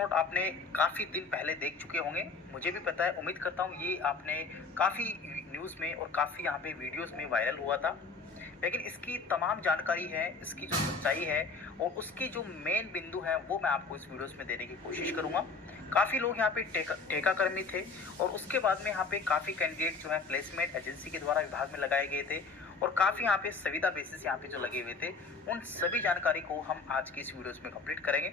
Note आपने काफ़ी दिन पहले देख चुके होंगे, मुझे भी पता है। उम्मीद करता हूँ ये आपने काफ़ी न्यूज़ में और काफ़ी यहाँ पे वीडियोस में वायरल हुआ था। लेकिन इसकी तमाम जानकारी है, इसकी जो सच्चाई है और उसकी जो मेन बिंदु है वो मैं आपको इस वीडियोस में देने की कोशिश करूँगा। काफ़ी लोग यहाँ पे टेकाकर्मी थे और उसके बाद में यहाँ पे काफ़ी कैंडिडेट जो है प्लेसमेंट एजेंसी के द्वारा विभाग में लगाए गए थे और काफ़ी यहाँ पे संविदा बेसिस यहाँ पे जो लगे हुए थे, उन सभी जानकारी को हम आज की इस वीडियोस में कंप्लीट करेंगे।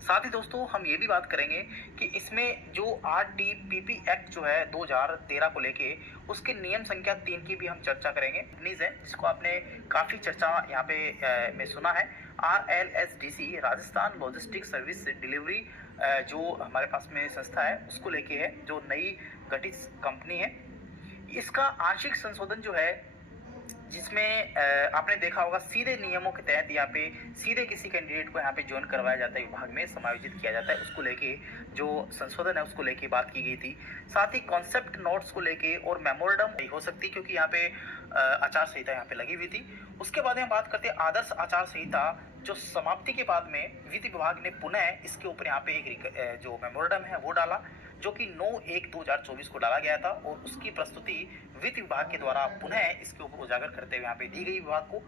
साथ ही दोस्तों हम ये भी बात करेंगे कि इसमें जो आरटीपीपी एक्ट जो है 2013 को लेके उसके नियम संख्या 3 की भी हम चर्चा करेंगे। कंपनीज है जिसको आपने काफ़ी चर्चा यहाँ पे में सुना है, RLSDC Rajasthan logistic service delivery जो हमारे पास में संस्था है उसको लेके है, जो नई गठित कंपनी है। इसका आंशिक संशोधन जो है जिसमें आपने देखा होगा सीधे नियमों के तहत यहाँ पे सीधे किसी कैंडिडेट को यहाँ पे ज्वाइन करवाया जाता है, विभाग में समायोजित किया जाता है, उसको लेके जो संशोधन है उसको लेके बात की गई थी। साथ ही कॉन्सेप्ट नोट्स को लेके और मेमोरेंडम हो सकती क्योंकि यहाँ पे आचार संहिता यहाँ पे लगी हुई थी। उसके बाद हम बात करते हैं आदर्श आचार संहिता जो समाप्ति के बाद में वित्त विभाग ने पुनः इसके ऊपर यहाँ पे एक जो मेमोरेंडम है वो डाला, जो कि 9/1/2024 को डाला गया था और उसकी प्रस्तुति वित्त विभाग के द्वारा पुनः इसके ऊपर उजागर करते हुए यहाँ पे दी गई विभाग को।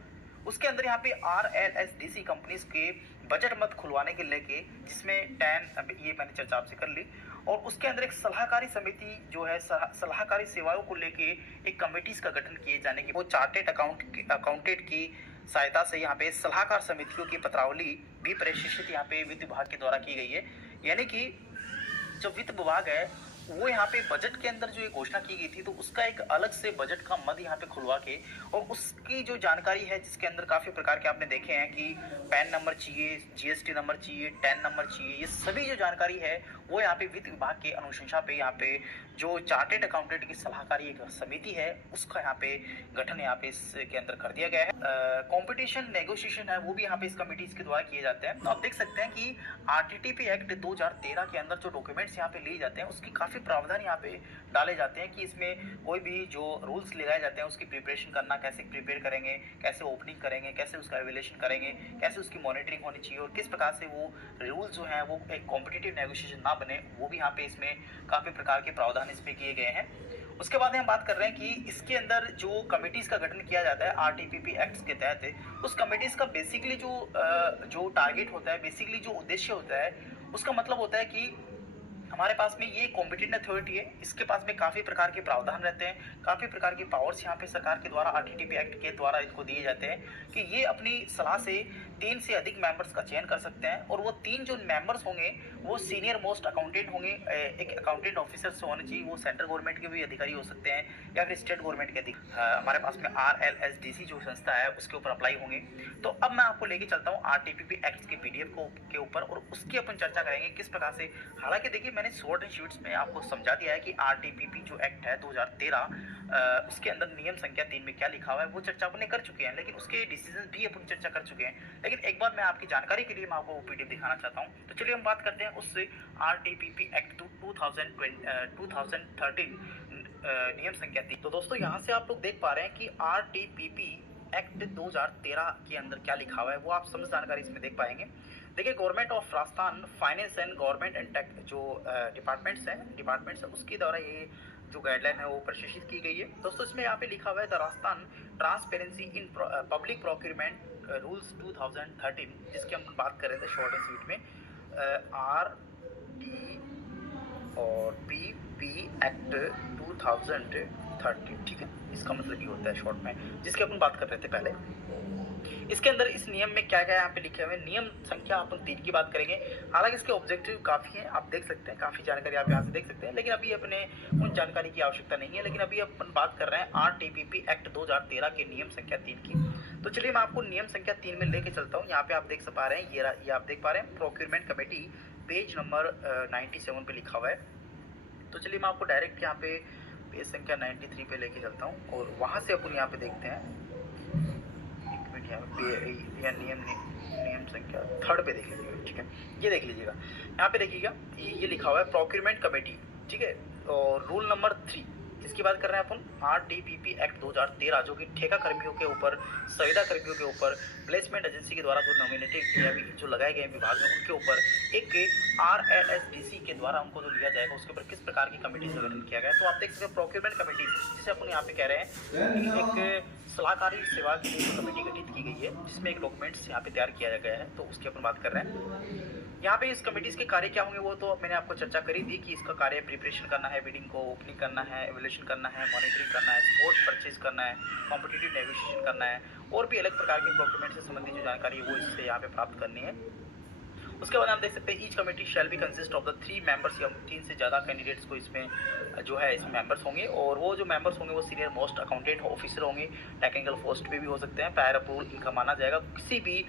उसके अंदर यहाँ पे RLSDC कंपनीज के बजट मत खुलवाने के लेके जिसमें 10 ये मैंने चर्चा आपसे कर ली, और उसके अंदर एक सलाहकारी समिति जो है सलाहकारी सेवाओं को लेके एक कमेटीज का गठन किए जाने की, वो चार्टेड अकाउंटेंट की सहायता से यहाँ पे सलाहकार समितियों की पत्रावली भी प्रशिक्षित यहाँ पे वित्त विभाग के द्वारा की गई है। यानी कि जो वित्त विभाग है वो यहाँ पे बजट के अंदर जो ये घोषणा की गई थी तो उसका एक अलग से बजट का मद यहाँ पे खुलवा के और उसकी जो जानकारी है जिसके अंदर काफ़ी प्रकार के आपने देखे हैं कि पैन नंबर चाहिए, GST नंबर चाहिए, टैन नंबर चाहिए, ये सभी जो जानकारी है वो यहाँ पे वित्त विभाग के अनुशंसा पे यहाँ पे जो चार्टेड अकाउंटेंट की सलाहकारी एक समिति है उसका यहाँ पे गठन यहाँ पे इसके अंदर कर दिया गया है। कंपटीशन नेगोशिएशन है वो भी यहाँ पे इस कमिटीज के द्वारा किए जाते हैं। तो आप देख सकते हैं कि RTPP एक्ट 2013 के अंदर जो डॉक्यूमेंट्स यहाँ पे लिए जाते हैं उसकी काफ़ी प्रावधान यहाँ पे डाले जाते हैं कि इसमें कोई भी जो रूल्स लगाए जाते हैं उसकी प्रिपरेशन करना, कैसे प्रिपेयर करेंगे, कैसे ओपनिंग करेंगे, कैसे उसका एवेल्यूएशन करेंगे, कैसे उसकी मॉनिटरिंग होनी चाहिए और किस प्रकार से वो रूल्स जो हैं वो एक कॉम्पिटिटिव नेगोशिएशन ना बने, वो भी यहाँ पे इसमें काफ़ी प्रकार के प्रावधान इसमें किए गए हैं। उसके बाद हम बात कर रहे हैं कि इसके अंदर जो कमिटीज़ का गठन किया जाता है RTPP एक्ट के तहत, उस कमिटीज़ का बेसिकली जो टारगेट होता है, बेसिकली जो उद्देश्य होता है, उसका मतलब होता है कि हमारे पास में ये कॉम्पिटेंट अथॉरिटी है, इसके पास में काफ़ी प्रकार के प्रावधान रहते हैं, काफ़ी प्रकार की पावर्स यहाँ पे सरकार के द्वारा RTPP एक्ट के द्वारा इनको दिए जाते हैं कि ये अपनी सलाह से 3 से अधिक मेंबर्स का चयन कर सकते हैं और वो 3 जो मेंबर्स होंगे वो सीनियर मोस्ट अकाउंटेंट होंगे, एक अकाउंटेंट ऑफिसर से होने चाहिए, वो सेंट्रल गवर्नमेंट के भी अधिकारी हो सकते हैं या फिर स्टेट गवर्नमेंट के अधिकारी। हमारे पास में RLSDC जो संस्था है उसके ऊपर अप्लाई होंगे। तो अब मैं आपको लेके चलता हूँ RTPP एक्ट के PDF के ऊपर और उसकी अपन चर्चा करेंगे किस प्रकार से। हालांकि देखिए मैंने शॉर्ट एंड स्वीट्स में आपको समझा दिया है कि RTPP जो एक्ट है 2013 उसके अंदर नियम संख्या 3 में क्या लिखा हुआ है वो चर्चा अपने कर चुके हैं, लेकिन उसके डिसीजन भी अपन चर्चा कर चुके हैं। लेकिन एक बार मैं आपकी जानकारी के लिए मैं आपको PDF दिखाना चाहता हूँ। तो चलिए हम बात करते हैं उससे RTPP एक्ट 2013 नियम संख्या 3। तो दोस्तों यहाँ से आप लोग देख पा रहे हैं कि RTPP एक्ट 2013 के अंदर क्या लिखा हुआ है वो आप समझ जानकारी इसमें देख पाएंगे। देखिए government of Rajasthan finance and government and tech जो डिपार्टमेंट्स हैं उसके द्वारा ये जो गाइडलाइन है वो प्रशिक्षित की गई है। दोस्तों इसमें यहाँ पे लिखा हुआ है the Rajasthan transparency in public procurement rules 2013, जिसकी हम बात कर रहे थे शॉर्ट एंड स्वीट में RTPP एक्ट 2013, ठीक है, इसका मतलब ये होता है शॉर्ट में, जिसकी अपन बात कर रहे थे पहले। इसके अंदर इस नियम में क्या क्या यहाँ पे लिखे हुए हैं, नियम संख्या अपन 3 की बात करेंगे। हालांकि इसके ऑब्जेक्टिव काफ़ी हैं, आप देख सकते हैं, काफ़ी जानकारी आप यहाँ से देख सकते हैं, लेकिन अभी अपने उन जानकारी की आवश्यकता नहीं है। लेकिन अभी अपन बात कर रहे हैं RTPP एक्ट 2013 के नियम संख्या 3 की। तो चलिए मैं आपको नियम संख्या 3 में लेके चलता हूँ। यहाँ पे आप देख पा रहे हैं, ये आप देख पा रहे हैं प्रोक्यूरमेंट कमेटी, पेज नंबर 97 पे लिखा हुआ है। तो चलिए मैं आपको डायरेक्ट यहाँ पे पेज संख्या 93 पे लेके चलता हूँ और वहाँ से अपन यहाँ पे देखते हैं। नियम संख्या 3 पे देख लीजिएगा, ठीक है, ये देख लीजिएगा, यहाँ पे देखिएगा ये लिखा हुआ है प्रोक्यूरमेंट कमेटी, ठीक है, और रूल नंबर 3 इसकी बात कर रहे हैं अपन आरटीपीपी एक्ट 2013, जो कि ठेका कर्मियों के ऊपर, संविदा कर्मियों के ऊपर, प्लेसमेंट एजेंसी के द्वारा जो नॉमिनेटेड जो लगाए गए विभाग में उनके ऊपर एक आरएलएसडीसी के द्वारा उनको जो लिया जाएगा उसके ऊपर किस प्रकार की कमेटीज का गठन किया गया है। तो आप देख सकते हैं प्रोक्योरमेंट कमेटी, जिसे अपन यहाँ पे कह रहे हैं एक सलाहकारी सेवा के लिए कमेटी गठित की गई है, जिसमें एक डॉक्यूमेंट्स यहाँ पे तैयार किया गया है। तो उसकी अपन बात कर रहे हैं। यहाँ पे इस कमेटीज के कार्य क्या होंगे वो तो मैंने आपको चर्चा करी थी कि इसका कार्य प्रिपरेशन करना है, बिडिंग को ओपनिंग करना है, एवेल्यूशन करना है, मॉनिटरिंग करना है, स्पोर्ट परचेज करना है, कॉम्पिटिटिव नेगोशिएशन करना है और भी अलग प्रकार के प्रोक्योरमेंट से संबंधित जो जानकारी है वो इससे यहाँ पे प्राप्त करनी है। उसके बाद हम देख सकते हैं each committee shall be consist of the 3 members, या 3 से ज़्यादा कैंडिडेट्स को इसमें जो है इसमें मेंबर्स होंगे, और वो जो मेंबर्स होंगे वो सीनियर मोस्ट अकाउंटेंट ऑफिसर होंगे, टेक्निकल पोस्ट पे भी हो सकते हैं। प्रायर अप्रूवल इनका माना जाएगा। किसी भी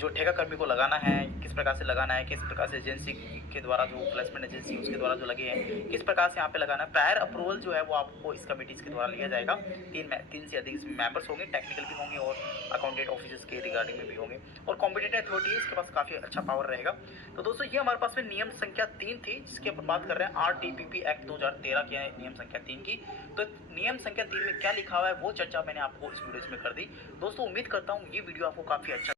जो ठेका कर्मी को लगाना है, किस प्रकार से लगाना है, किस प्रकार से एजेंसी के द्वारा जो प्लेसमेंट एजेंसी उसके द्वारा जो लगे हैं किस प्रकार से यहाँ पे लगाना है, प्रायर अप्रूवल जो है वो आपको इस कमेटीज़ के द्वारा लिया जाएगा। 3 से अधिक इसमें मेंबर्स होंगे, टेक्निकल भी होंगे और अकाउंटेंट ऑफिसर्स के रिगार्डिंग में भी होंगे, और कॉम्पिटेटिव अथॉरिटी है, इसके पास काफ़ी अच्छा पावर रहेगा। तो दोस्तों ये हमारे पास में नियम संख्या 3 थी, जिसकी अपन बात कर रहे हैं आरटीपीपी एक्ट 2013 की नियम संख्या 3 की। तो नियम संख्या 3 में क्या लिखा हुआ है वो चर्चा मैंने आपको इस वीडियो में कर दी। दोस्तों उम्मीद करता हूँ ये वीडियो आपको काफ़ी अच्छा